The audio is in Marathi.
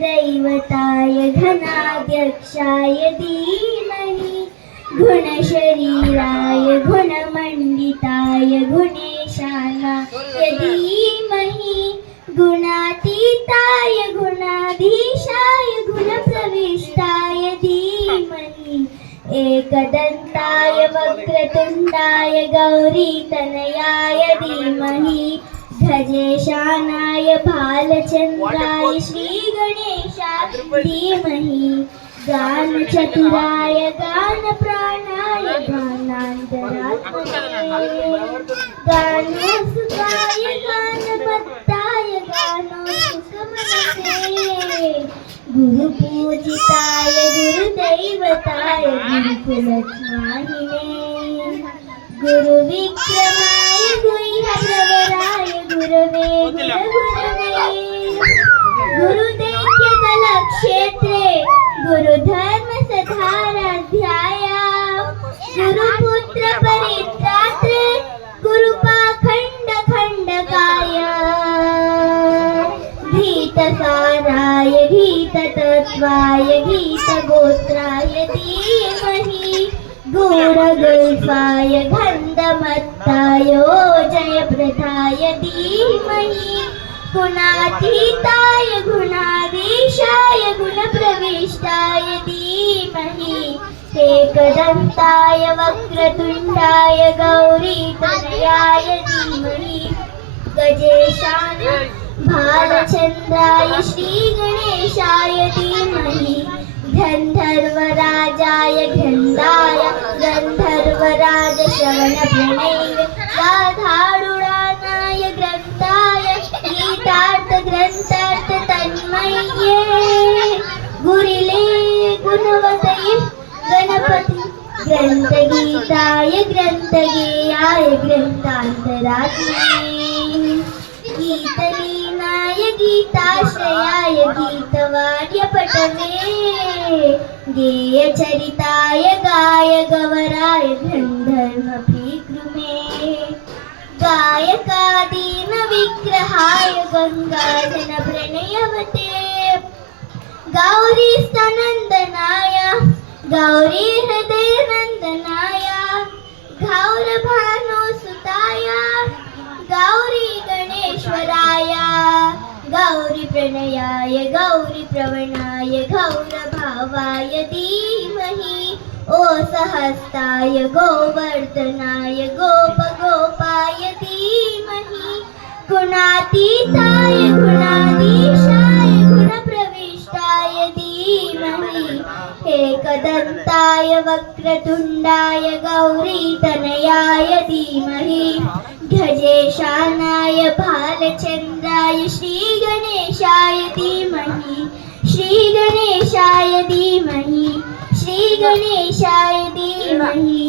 दैवताय घनाध्यक्षाय धीमहि गुणशरीराय गुणमण्डिताय गुणेशानाय धीमहि गुणातीताय गुणाधीशाय गुणप्रविष्टाय धीमहि एकदन्ताय वक्रतुण्डाय गौरीतनयाय धीमहि गजेशानाय भालचन्द्राय श्रीगणेशाय धीमहि गानचतुराय गानप्राणाय गानान्तरात्मने गानसुखाय गानभक्ताय गानोत्सुकमनसे गुरुपूजिताय गुरुदैवताय गुरुकुलज्ञानिने गुरुविक्रमाय गुह्यप्रवराय गुरवे गुरुगुरवे गुरुदैत्यकलक्षेत्रे गुरुधर्मसधाराध्याय गुरुपुत्रपरित्रात्रे गुरुपाखण्डखण्डकाय गीतसाराय गीततत्त्वाय गीतगोत्राय धीमहि गूढगुल्फाय गन्धमत्ताय जयप्रदाय धीमहि गुणातीताय गुणाधीशाय गुणप्रविष्टाय धीमहि एकदन्ताय वक्रतुण्डाय गौरीतनयाय धीमहि गजेशानाय भालचन्द्राय श्रीगणेशाय धीमहि गन्धर्वराजाय गन्धाय गन्धर्वराज श्रवणप्रणैः गाधाडुडानाय ग्रन्थाय गीतार्थग्रन्थार्थ तन्मये गुरिले गुणवतये गणपति ग्रन्थगीताय ग्रन्थगेयाय ग्रन्थान्तरात्मने गीतलीनाय गीताश्रयाय गीतवार्यपटवे गेयचरिताय गाय गवराय गन्धर्वभिकृमे गायकादीन विग्रहाय गंगाधन प्रणयवते गौरी स्तनन्दनाय गौरी हृदय नन्दनाय गौरभानुसुताय गौरी गणेश्वराय गौरी प्रणयाय गौरी प्रवणाय गौरभावाय धीमहि ओ सहस्ताय गोवर्धनाय गोपगोपाय धीमहि गुणातीताय गुणाधीशाय गुणप्रविष्टाय धीमहि एकदन्ताय वक्रतुण्डाय गौरीतनयाय धीमहि गजेशानाय भालचन्द्राय श्रीगणेशाय धीमहि श्रीगणेशाय धीमहि श्रीगणेशाय धीमहि।